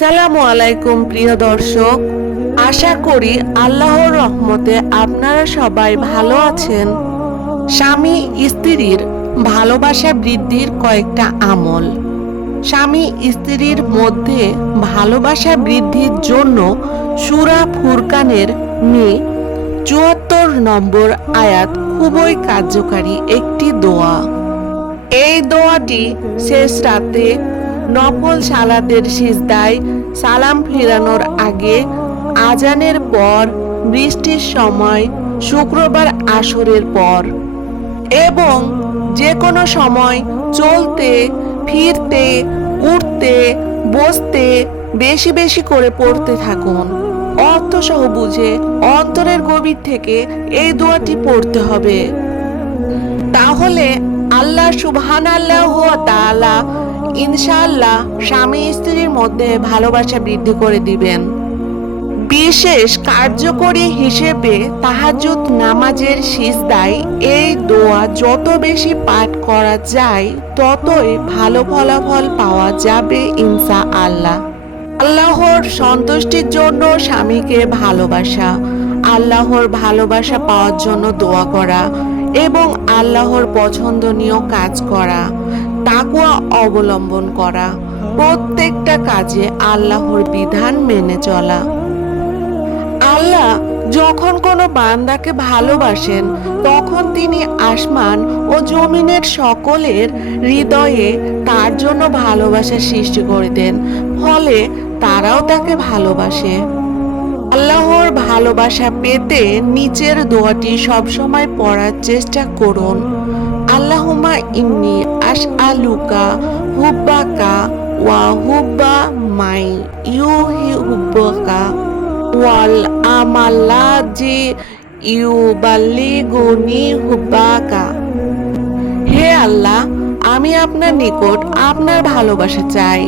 আসসালামু আলাইকুম প্রিয় দর্শক, আশা করি আল্লাহর রহমতে আপনারা সবাই ভালো আছেন। স্বামী স্ত্রীর ভালোবাসা বৃদ্ধির কয়েকটা আমল। স্বামী স্ত্রীর মধ্যে ভালোবাসা বৃদ্ধির জন্য সূরা ফুরকানের ৭৪ নম্বর আয়াত খুবই কার্যকারী একটি দোয়া। এই দোয়াটি শেষ রাতে নফল সালাতের সিজদায় সালাম ফিরানোর আগে, আজানের পর, বৃষ্টির সময়, শুক্রবার আসরের পর এবং যে কোনো সময় চলতে ফিরতে উঠতে বসতে বেশি বেশি করে পড়তে থাকুন। অর্থ সহ বুঝে অন্তরের গভীর থেকে এই দোয়াটি পড়তে হবে। তাহলে আল্লাহ সুবহানাল্লাহু ওয়া তাআলা ইনশাআল্লাহ স্বামী স্ত্রীর মধ্যে ভালোবাসা বৃদ্ধি করে দিবেন। বিশেষ কার্যকরী হিসেবে তাহাজ্জুদ নামাজের সিজদায় এই দোয়া যত বেশি পাঠ করা যায় ততই ভালো ফলাফল পাওয়া যাবে ইনশাআল্লাহ। আল্লাহর সন্তুষ্টির জন্য স্বামীকে ভালোবাসা, আল্লাহর ভালোবাসা পাওয়ার জন্য দোয়া করা এবং আল্লাহর পছন্দনীয় কাজ করা, তাকওয়া অবলম্বন করা, প্রত্যেকটা কাজে আল্লাহর বিধান মেনে চলা। আল্লাহ যখন কোনো বান্দাকে ভালোবাসেন তখন তিনি আসমান ও জমিনের সকলের হৃদয়ে তার জন্য ভালোবাসা সৃষ্টি করে দেন, ফলে তারাও তাকে ভালোবাসে। আল্লাহর ভালোবাসা পেতে নিচের দোয়াটি সবসময় পড়ার চেষ্টা করুন। আল্লাহুম্মা ইন্নী আসআলুকা হুব্বাকা ওয়া হুব্বা মাই ইউহিব্বুকা ওয়াল আমাল্লাযী ইউবাল্লিগুনি হুব্বাকা। হে আল্লাহ, আমি আপনার নিকট আপনার ভালোবাসা চাই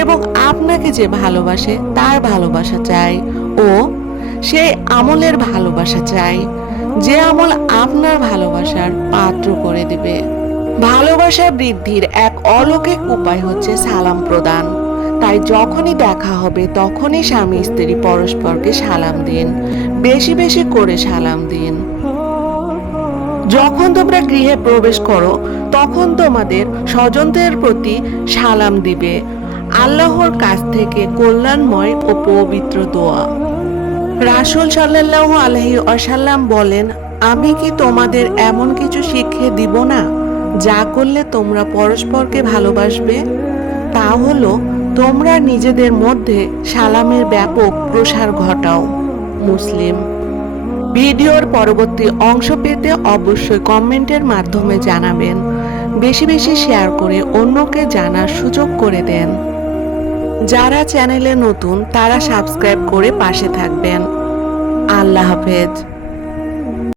এবং আপনাকে যে ভালোবাসে তার ভালোবাসা চাই ও সেই আমলের ভালোবাসা চাই যে আমল আপনার ভালোবাসার পাত্র করে দিবে। ভালোবাসা বৃদ্ধির এক অলৌকিক উপায় হচ্ছে সালাম প্রদান। তাই যখনই দেখা হবে তখনই স্বামী স্ত্রী পরস্পরকে সালাম দিন, বেশি বেশি করে সালাম দিন। যখন তোমরা গৃহে প্রবেশ করো তখন তোমাদের স্বজনদের প্রতি সালাম দিবে। আল্লাহর কাছ থেকে কল্যাণময় ও পবিত্র দোয়া। রাসূল সাল্লাল্লাহু আলাইহি ওয়াসাল্লাম বলেন, আমি কি তোমাদের এমন কিছু শিখিয়ে দিব না যা করলে তোমরা পরস্পরকে ভালোবাসবে? তা হলো তোমরা নিজেদের মধ্যে সালামের ব্যাপক প্রসার ঘটাও। মুসলিম। ভিডিওর পরবর্তী অংশ পেতে অবশ্যই কমেন্টের মাধ্যমে জানাবেন। বেশি বেশি শেয়ার করে অন্যকে জানার সুযোগ করে দেন। যারা চ্যানেলে নতুন তারা সাবস্ক্রাইব করে পাশে থাকবেন। আল্লাহ হাফেজ।